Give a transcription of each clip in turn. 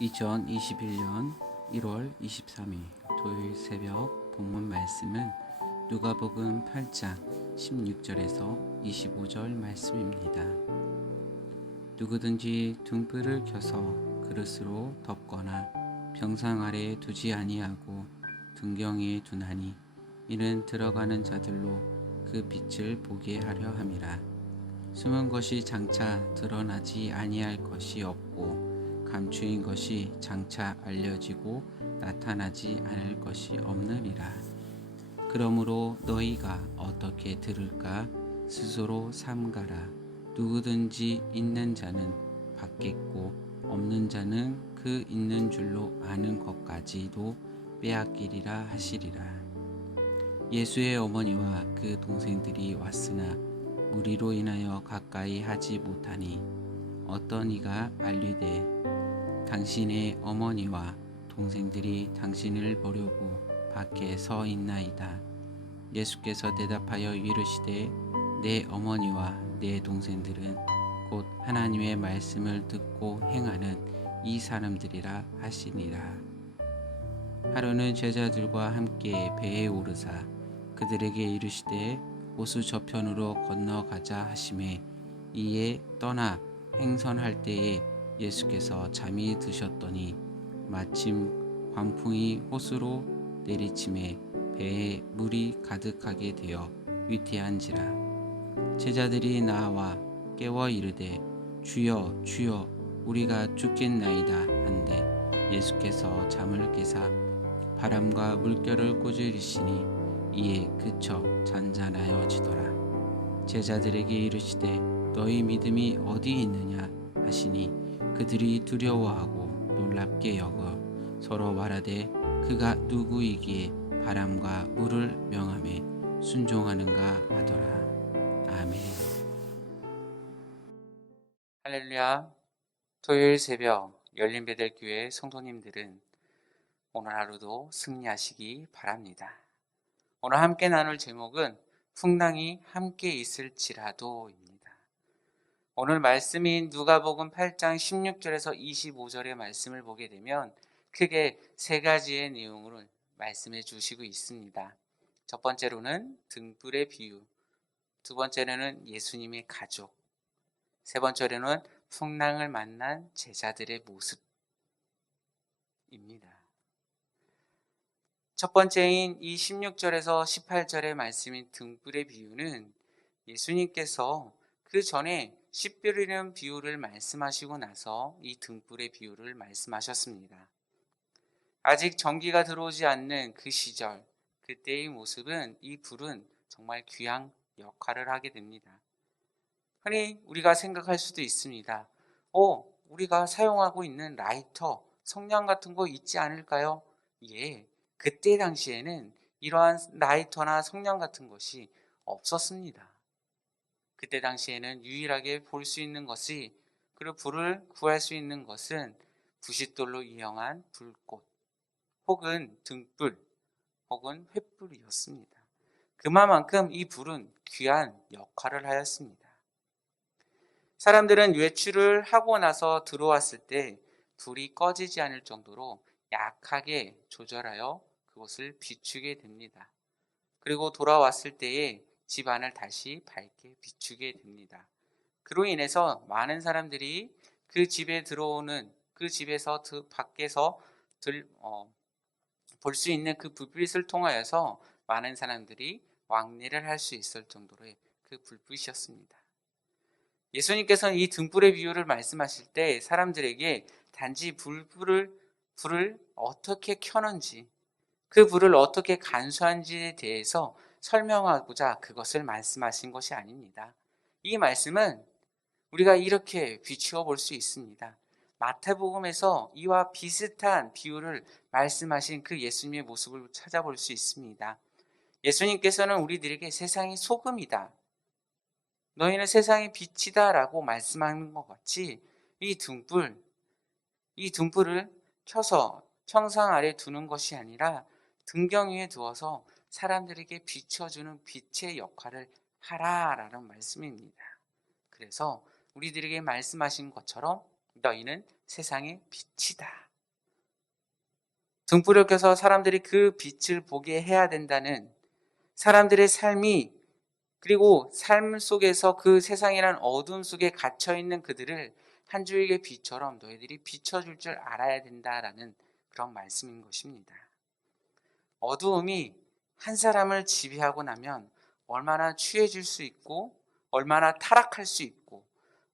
2021년 1월 23일 토요일 새벽 본문 말씀은 누가복음 8장 16절에서 25절 말씀입니다. 누구든지 등불을 켜서 그릇으로 덮거나 병상 아래에 두지 아니하고 등경에 두나니 이는 들어가는 자들로 그 빛을 보게 하려 함이라. 숨은 것이 장차 드러나지 아니할 것이 없고 감추인 것이 장차 알려지고 나타나지 않을 것이 없느니라. 그러므로 너희가 어떻게 들을까 스스로 삼가라. 누구든지 있는 자는 받겠고 없는 자는 그 있는 줄로 아는 것까지도 빼앗기리라 하시리라. 예수의 어머니와 그 동생들이 왔으나 무리로 인하여 가까이 하지 못하니 어떤 이가 알리되 당신의 어머니와 동생들이 당신을 보려고 밖에 서 있나이다. 예수께서 대답하여 이르시되 내 어머니와 내 동생들은 곧 하나님의 말씀을 듣고 행하는 이 사람들이라 하시니라. 하루는 제자들과 함께 배에 오르사 그들에게 이르시되 호수 저편으로 건너가자 하시매 이에 떠나 행선할 때에 예수께서 잠이 드셨더니 마침 광풍이 호수로 내리침에 배에 물이 가득하게 되어 위태한지라. 제자들이 나와 깨워 이르되 주여 주여 우리가 죽겠나이다 한데 예수께서 잠을 깨사 바람과 물결을 꾸짖으시니 이에 그쳐 잔잔하여지더라. 제자들에게 이르시되 너희 믿음이 어디 있느냐 하시니 그들이 두려워하고 놀랍게 여겨 서로 말하되 그가 누구이기에 바람과 물을 명하매 순종하는가 하더라. 아멘. 할렐루야. 토요일 새벽 열린베델교회 성도님들은 오늘 하루도 승리하시기 바랍니다. 오늘 함께 나눌 제목은 풍랑이 함께 있을지라도입니다. 오늘 말씀인 누가복음 8장 16절에서 25절의 말씀을 보게 되면 크게 세 가지의 내용으로 말씀해 주시고 있습니다. 첫 번째로는 등불의 비유, 두 번째로는 예수님의 가족, 세 번째로는 풍랑을 만난 제자들의 모습입니다. 첫 번째인 이 16절에서 18절의 말씀인 등불의 비유는 예수님께서 그 전에 씨 뿌리는 비유를 말씀하시고 나서 이 등불의 비유를 말씀하셨습니다. 아직 전기가 들어오지 않는 그 시절, 그때의 모습은 이 불은 정말 귀한 역할을 하게 됩니다. 흔히 우리가 생각할 수도 있습니다. 우리가 사용하고 있는 라이터, 성냥 같은 거 있지 않을까요? 예, 그때 당시에는 이러한 라이터나 성냥 같은 것이 없었습니다. 그때 당시에는 유일하게 볼 수 있는 것이, 그리고 불을 구할 수 있는 것은 부싯돌로 이용한 불꽃 혹은 등불 혹은 횃불이었습니다. 그만큼 이 불은 귀한 역할을 하였습니다. 사람들은 외출을 하고 나서 들어왔을 때 불이 꺼지지 않을 정도로 약하게 조절하여 그것을 비추게 됩니다. 그리고 돌아왔을 때에 집안을 다시 밝게 비추게 됩니다. 그로 인해서 많은 사람들이 그 집에 들어오는, 그 집에서 밖에서 볼 수 있는 그 불빛을 통하여서 많은 사람들이 왕래를 할 수 있을 정도로의 그 불빛이었습니다. 예수님께서는 이 등불의 비유를 말씀하실 때 사람들에게 단지 불을 어떻게 켜는지, 그 불을 어떻게 간수한지에 대해서 설명하고자 그것을 말씀하신 것이 아닙니다. 이 말씀은 우리가 이렇게 비추어 볼 수 있습니다. 마태복음에서 이와 비슷한 비유를 말씀하신 그 예수님의 모습을 찾아볼 수 있습니다. 예수님께서는 우리들에게 세상이 소금이다, 너희는 세상의 빛이다 라고 말씀하는 것 같이 이 등불을 켜서 평상 아래 두는 것이 아니라 등경 위에 두어서 사람들에게 비춰주는 빛의 역할을 하라라는 말씀입니다. 그래서 우리들에게 말씀하신 것처럼 너희는 세상의 빛이다 등불을 켜서 사람들이 그 빛을 보게 해야 된다는 사람들의 삶이 그리고 삶 속에서 그 세상이란 어둠 속에 갇혀 있는 그들을 한 줄기의 빛처럼 너희들이 비춰줄 줄 알아야 된다라는 그런 말씀인 것입니다. 어두움이 한 사람을 지배하고 나면 얼마나 취해질 수 있고 얼마나 타락할 수 있고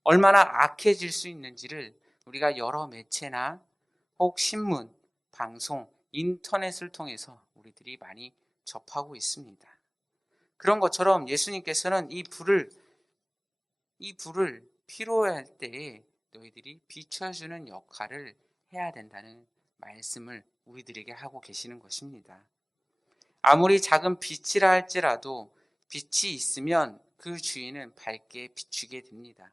얼마나 악해질 수 있는지를 우리가 여러 매체나 혹 신문, 방송, 인터넷을 통해서 우리들이 많이 접하고 있습니다. 그런 것처럼 예수님께서는 이 불을 필요할 때에 너희들이 비춰주는 역할을 해야 된다는 말씀을 우리들에게 하고 계시는 것입니다. 아무리 작은 빛이라 할지라도 빛이 있으면 그 주인은 밝게 비추게 됩니다.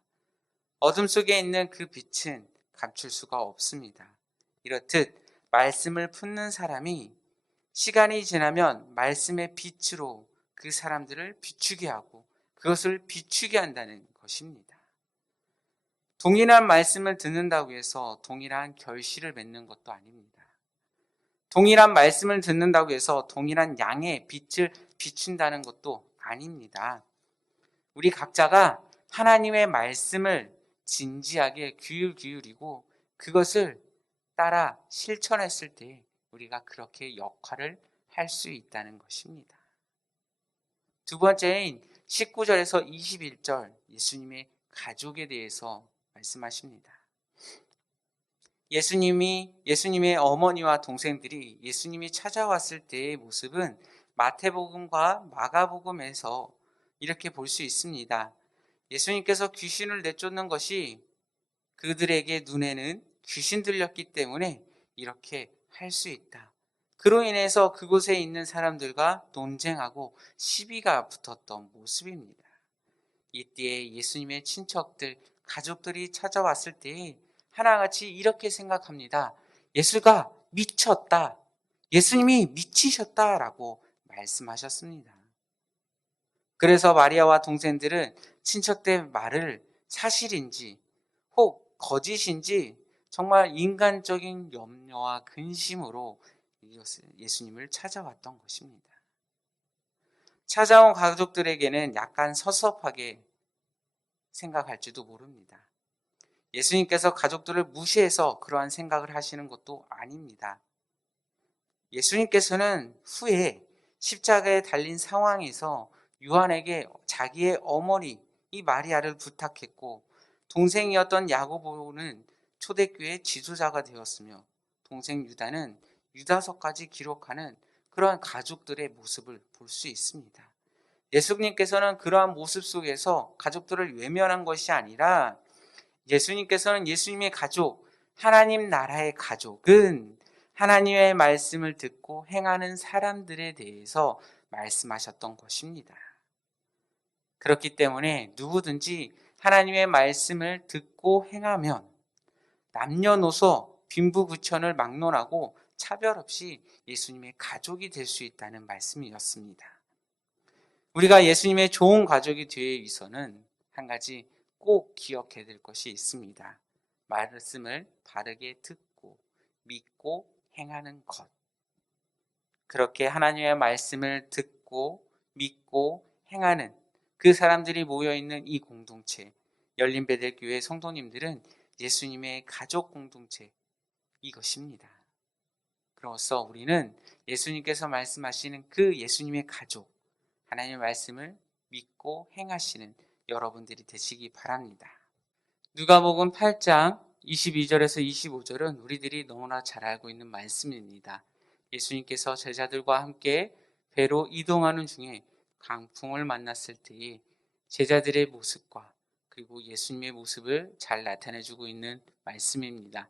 어둠 속에 있는 그 빛은 감출 수가 없습니다. 이렇듯 말씀을 품는 사람이 시간이 지나면 말씀의 빛으로 그 사람들을 비추게 하고 그것을 비추게 한다는 것입니다. 동일한 말씀을 듣는다고 해서 동일한 결실을 맺는 것도 아닙니다. 동일한 말씀을 듣는다고 해서 동일한 양의 빛을 비춘다는 것도 아닙니다. 우리 각자가 하나님의 말씀을 진지하게 귀를 기울이고 그것을 따라 실천했을 때 우리가 그렇게 역할을 할 수 있다는 것입니다. 두 번째인 19절에서 21절 예수님의 가족에 대해서 말씀하십니다. 예수님의 어머니와 동생들이 예수님이 찾아왔을 때의 모습은 마태복음과 마가복음에서 이렇게 볼 수 있습니다. 예수님께서 귀신을 내쫓는 것이 그들에게 눈에는 귀신 들렸기 때문에 이렇게 할 수 있다. 그로 인해서 그곳에 있는 사람들과 논쟁하고 시비가 붙었던 모습입니다. 이때에 예수님의 친척들, 가족들이 찾아왔을 때 하나같이 이렇게 생각합니다. 예수가 미쳤다. 예수님이 미치셨다라고 말씀하셨습니다. 그래서 마리아와 동생들은 친척들 말을 사실인지 혹 거짓인지 정말 인간적인 염려와 근심으로 예수님을 찾아왔던 것입니다. 찾아온 가족들에게는 약간 섭섭하게 생각할지도 모릅니다. 예수님께서 가족들을 무시해서 그러한 생각을 하시는 것도 아닙니다. 예수님께서는 후에 십자가에 달린 상황에서 요한에게 자기의 어머니 이 마리아를 부탁했고 동생이었던 야고보는 초대교회 지도자가 되었으며 동생 유다는 유다서까지 기록하는 그러한 가족들의 모습을 볼 수 있습니다. 예수님께서는 그러한 모습 속에서 가족들을 외면한 것이 아니라 예수님께서는 예수님의 가족, 하나님 나라의 가족은 하나님의 말씀을 듣고 행하는 사람들에 대해서 말씀하셨던 것입니다. 그렇기 때문에 누구든지 하나님의 말씀을 듣고 행하면 남녀노소 빈부구천을 막론하고 차별 없이 예수님의 가족이 될 수 있다는 말씀이었습니다. 우리가 예수님의 좋은 가족이 되기 위해서는 한 가지 꼭 기억해야 될 것이 있습니다. 말씀을 바르게 듣고 믿고 행하는 것. 그렇게 하나님의 말씀을 듣고 믿고 행하는 그 사람들이 모여있는 이 공동체, 열린베델교회 성도님들은 예수님의 가족 공동체 이것입니다. 그로써 우리는 예수님께서 말씀하시는 그 예수님의 가족, 하나님의 말씀을 믿고 행하시는 여러분들이 되시기 바랍니다. 누가복음 8장 22절에서 25절은 우리들이 너무나 잘 알고 있는 말씀입니다. 예수님께서 제자들과 함께 배로 이동하는 중에 강풍을 만났을 때에 제자들의 모습과 그리고 예수님의 모습을 잘 나타내주고 있는 말씀입니다.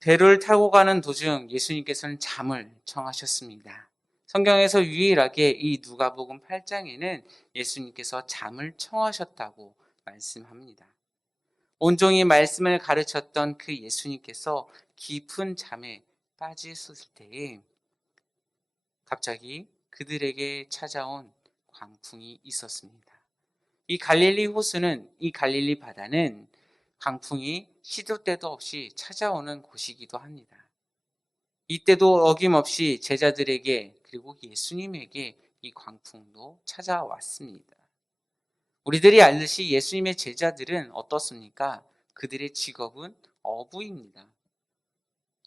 배를 타고 가는 도중 예수님께서는 잠을 청하셨습니다. 성경에서 유일하게 이 누가복음 8장에는 예수님께서 잠을 청하셨다고 말씀합니다. 온종일 말씀을 가르쳤던 그 예수님께서 깊은 잠에 빠지셨을 때에 갑자기 그들에게 찾아온 광풍이 있었습니다. 이 갈릴리 바다는 강풍이 시도 때도 없이 찾아오는 곳이기도 합니다. 이때도 어김없이 제자들에게 그리고 예수님에게 이 광풍도 찾아왔습니다. 우리들이 알듯이 예수님의 제자들은 어떻습니까? 그들의 직업은 어부입니다.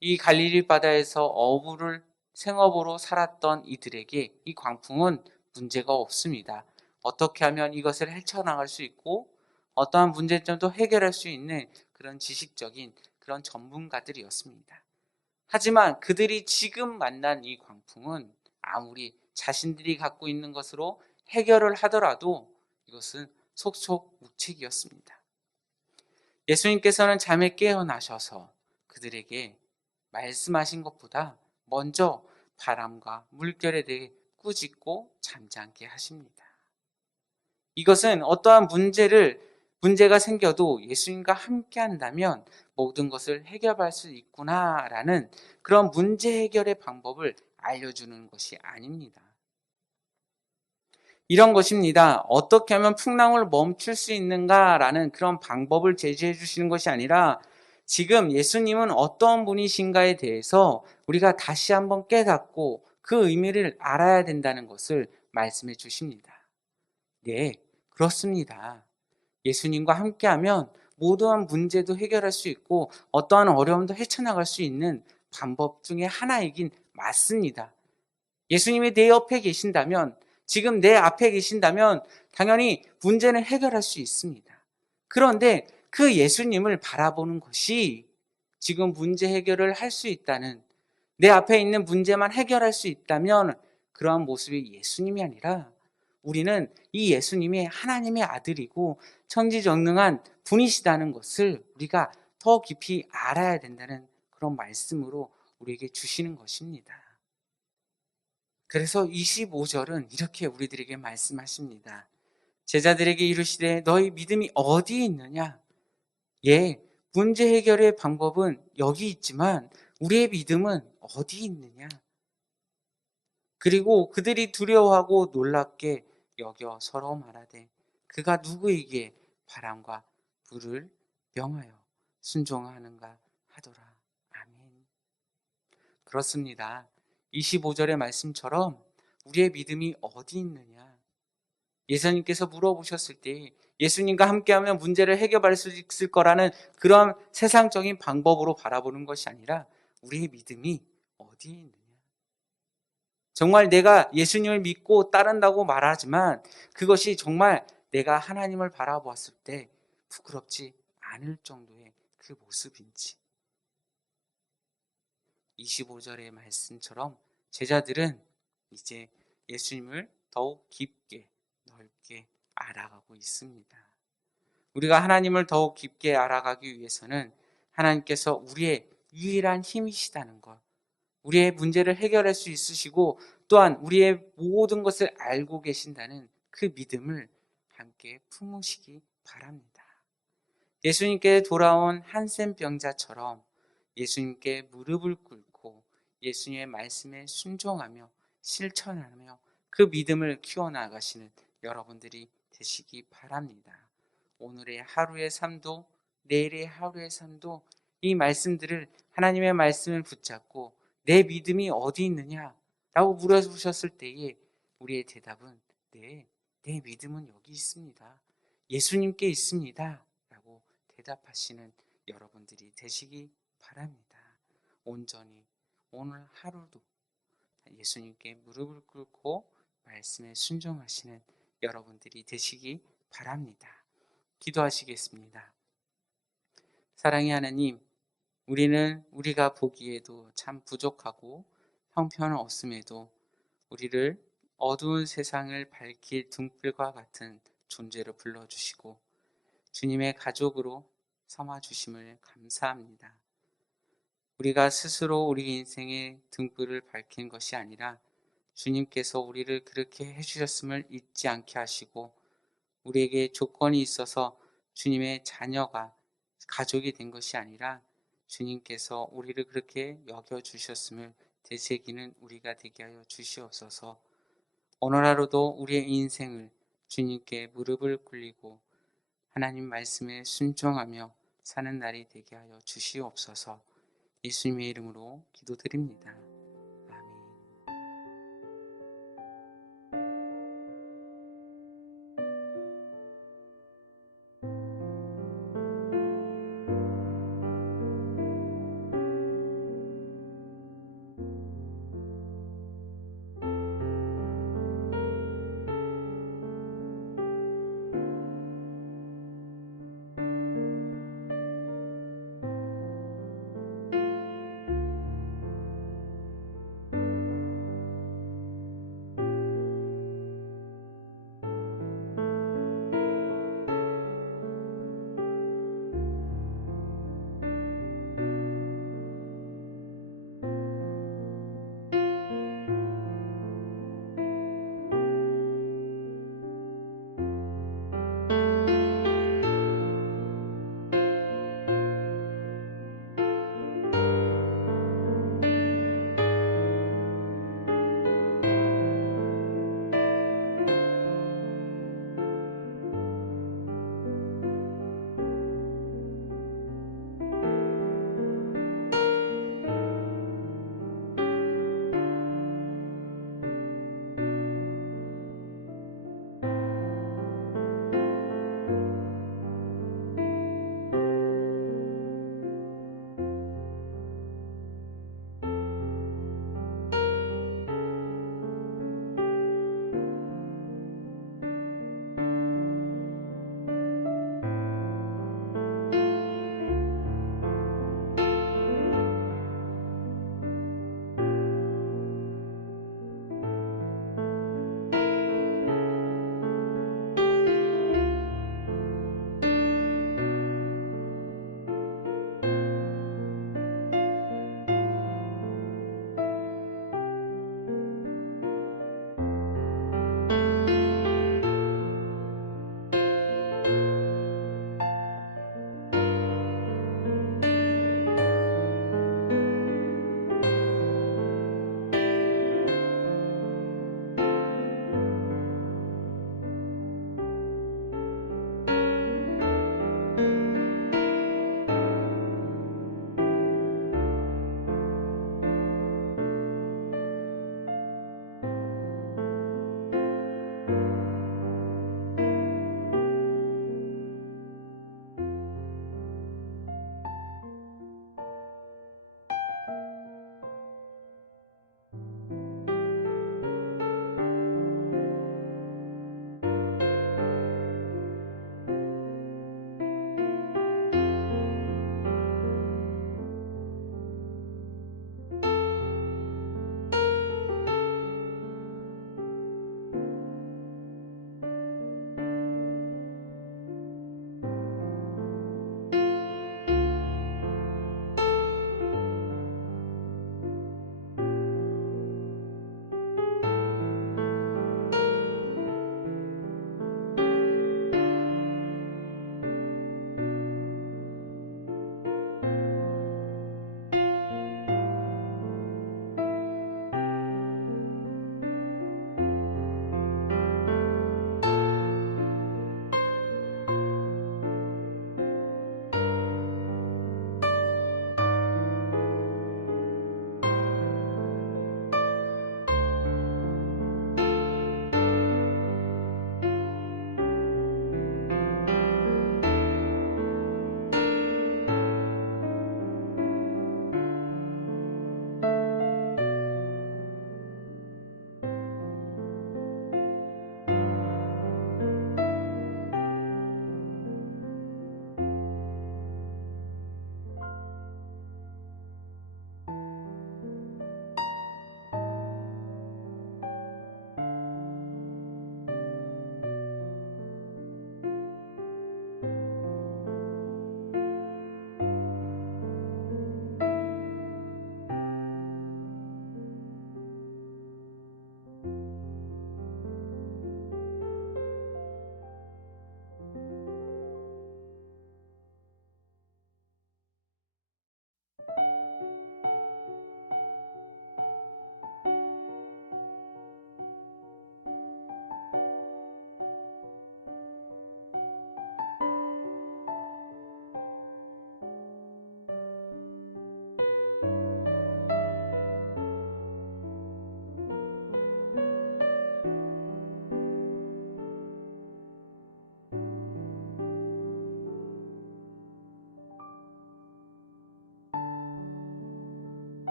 이 갈릴리 바다에서 어부를 생업으로 살았던 이들에게 이 광풍은 문제가 없습니다. 어떻게 하면 이것을 헤쳐나갈 수 있고 어떠한 문제점도 해결할 수 있는 그런 지식적인 그런 전문가들이었습니다. 하지만 그들이 지금 만난 이 광풍은 아무리 자신들이 갖고 있는 것으로 해결을 하더라도 이것은 속속무책이었습니다. 예수님께서는 잠에 깨어나셔서 그들에게 말씀하신 것보다 먼저 바람과 물결에 대해 꾸짖고 잠잠게 하십니다. 이것은 어떠한 문제가 생겨도 예수님과 함께 한다면 모든 것을 해결할 수 있구나라는 그런 문제 해결의 방법을 알려주는 것이 아닙니다. 이런 것입니다. 어떻게 하면 풍랑을 멈출 수 있는가라는 그런 방법을 제시해 주시는 것이 아니라 지금 예수님은 어떤 분이신가에 대해서 우리가 다시 한번 깨닫고 그 의미를 알아야 된다는 것을 말씀해 주십니다. 네, 그렇습니다. 예수님과 함께하면 모든 문제도 해결할 수 있고 어떠한 어려움도 헤쳐나갈 수 있는 방법 중에 하나이긴 맞습니다. 예수님이 내 옆에 계신다면, 지금 내 앞에 계신다면 당연히 문제는 해결할 수 있습니다. 그런데 그 예수님을 바라보는 것이 지금 문제 해결을 할 수 있다는, 내 앞에 있는 문제만 해결할 수 있다면 그러한 모습이 예수님이 아니라 우리는 이 예수님이 하나님의 아들이고 천지전능한 분이시다는 것을 우리가 더 깊이 알아야 된다는 그런 말씀으로 우리에게 주시는 것입니다. 그래서 25절은 이렇게 우리들에게 말씀하십니다. 제자들에게 이르시되 너희 믿음이 어디에 있느냐? 예, 문제 해결의 방법은 여기 있지만 우리의 믿음은 어디 있느냐? 그리고 그들이 두려워하고 놀랍게 여겨 서로 말하되 그가 누구에게 바람과 불을 명하여 순종하는가 하더라. 아멘. 그렇습니다. 25절의 말씀처럼 우리의 믿음이 어디 있느냐? 예수님께서 물어보셨을 때 예수님과 함께하면 문제를 해결할 수 있을 거라는 그런 세상적인 방법으로 바라보는 것이 아니라 우리의 믿음이 어디에 있느냐? 정말 내가 예수님을 믿고 따른다고 말하지만 그것이 정말 내가 하나님을 바라보았을 때 부끄럽지 않을 정도의 그 모습인지. 25절의 말씀처럼 제자들은 이제 예수님을 더욱 깊게 넓게 알아가고 있습니다. 우리가 하나님을 더욱 깊게 알아가기 위해서는 하나님께서 우리의 유일한 힘이시다는 것, 우리의 문제를 해결할 수 있으시고 또한 우리의 모든 것을 알고 계신다는 그 믿음을 함께 품으시기 바랍니다. 예수님께 돌아온 한센 병자처럼 예수님께 무릎을 꿇고 예수님의 말씀에 순종하며 실천하며 그 믿음을 키워나가시는 여러분들이 되시기 바랍니다. 오늘의 하루의 삶도 내일의 하루의 삶도 이 말씀들을, 하나님의 말씀을 붙잡고 내 믿음이 어디 있느냐라고 물어보셨을 때에 우리의 대답은 네, 내 믿음은 여기 있습니다. 예수님께 있습니다. 라고 대답하시는 여러분들이 되시기 바랍니다. 온전히 오늘 하루도 예수님께 무릎을 꿇고 말씀에 순종하시는 여러분들이 되시기 바랍니다. 기도하시겠습니다. 사랑의 하나님, 우리는 우리가 보기에도 참 부족하고 형편없음에도 우리를 어두운 세상을 밝힐 등불과 같은 존재로 불러주시고 주님의 가족으로 삼아주심을 감사합니다. 우리가 스스로 우리 인생의 등불을 밝힌 것이 아니라 주님께서 우리를 그렇게 해주셨음을 잊지 않게 하시고 우리에게 조건이 있어서 주님의 자녀가 가족이 된 것이 아니라 주님께서 우리를 그렇게 여겨주셨음을 되새기는 우리가 되게 하여 주시옵소서. 오늘 하루도 우리의 인생을 주님께 무릎을 꿇리고 하나님 말씀에 순종하며 사는 날이 되게 하여 주시옵소서. 예수님의 이름으로 기도드립니다.